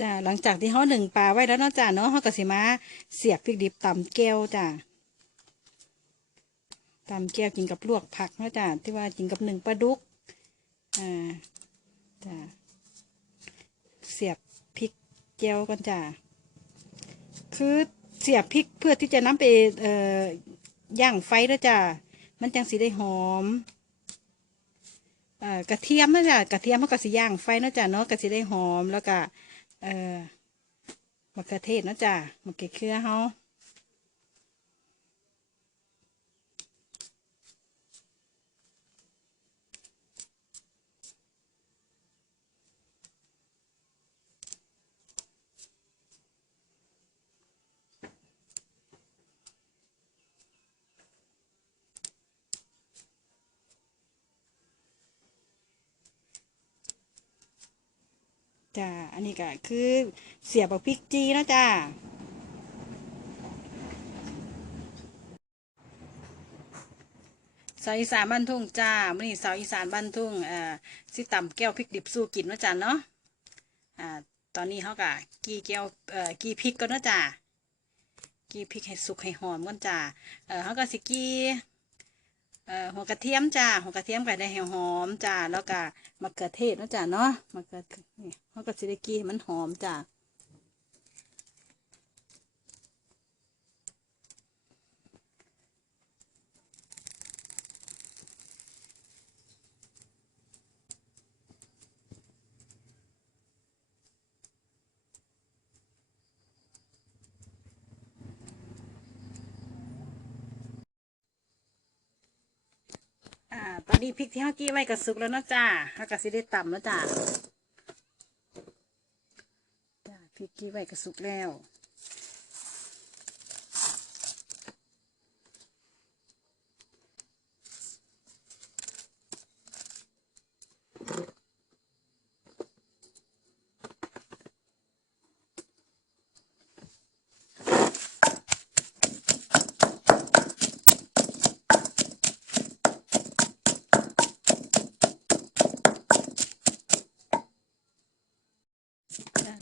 จ้าหลังจากที่เขาหนึ่งปลาไว้แล้วเนาะจ้าเนาะเขาก็สิมาเสียบพริกดิบตำแก้วจ้าตำแก้วกินกับลวกผักเนาะจ้าที่ว่ากินกับหนึ่งปลาดุกอ่าจ้าเสียบพริกแก้วกันจ้าคือเสียบพริกเพื่อที่จะน้ำไปเอ่อย่างไฟแล้วจ้ามันจังสีได้หอมอ่อกระเทียมนะจ๊ะกระเทียมมันก็สิย่างไฟนะจ๊ะเนาะก็สิได้หอมแล้วก็ เอ่อมะเขือเทศนะจ้ะมะเขือเขือเฮา จ้ะอันนี้ก็คือเสียบักพริกจีนะจ๊ะสาวอีสานบ้านทุ่งจ้ามื่อนี้สาวอีสานบ้านทุ่งเอ่อสิตำแก้วพริกดิบสู้กินนะจ๊ะเนาะอ่าตอนนี้เขาก็กี้แก้วเอ่อกี้พริกก่อนนะจ๊ะกี้พริกให้สุกให้หอมก่อนจ้าเอ่อเขาก็สิกี่ หัวกระเทียมจ้าหัวกระเทียมก็ได้ให้หอมจ้าแล้วก็มะเขือเทศนะจ้าเนาะมะเขือนี่เขาก็สิได้กี้มันหอมจ้า นนี้พริกที่เฮากี้ไว้ก็สุกแล้วเนาะจ้าเฮากระสิได้ตำแล้วจ้าจ้าพริกกี้ไว้ก็สุกแล้ว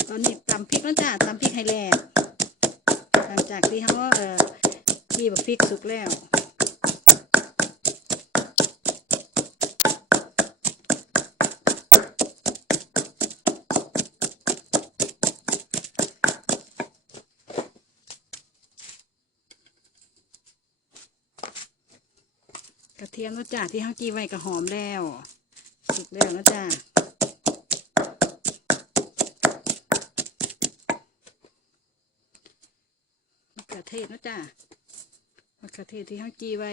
ตอนนี้ตำพริกแล้วจ้าตำพริกให้แหลกหลังจากที่เขาเอ่อที่บพริกสุกแล้วกระเทียมแล้วจ้าที่เขาจีไว้ก็หอมแล้ว สุกแล้วแล้วจ้า เขือเทศนะจ้ามะเขือเทศที่เขาจีไว้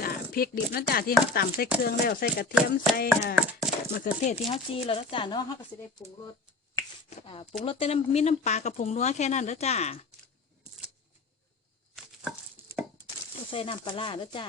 จ้ะพริกดิบนะจ้ะที่เขาตำใส่เครื่องแล้วใส่กระเทียมใส่ มะเขือเทศที่เขาจีแล้วนะจ้าเนาะเขาก็จะได้ปรุงรสอ่าปรุงรสแต่น้ำมีน้ำปลากับผงนัวแค่นั้นนะจ้าใส่น้ำปลาแล้วจ้า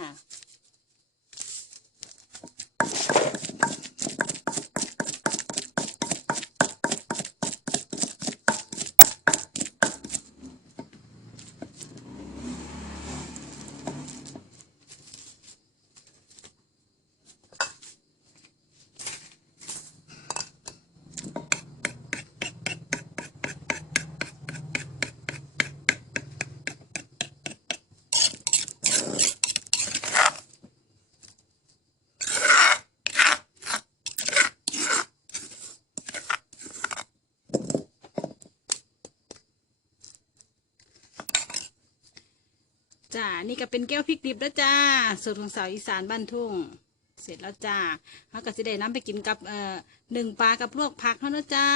จ้า นี่ก็เป็นแก้วพริกดิบแล้วจ้า สูตรของสาวอีสานบ้านทุ่ง เสร็จแล้วจ้าเขาก็สิได้น้ำไปกินกับเอ่อหนึ่งปลากับลวกผักเท่านั้นจ้า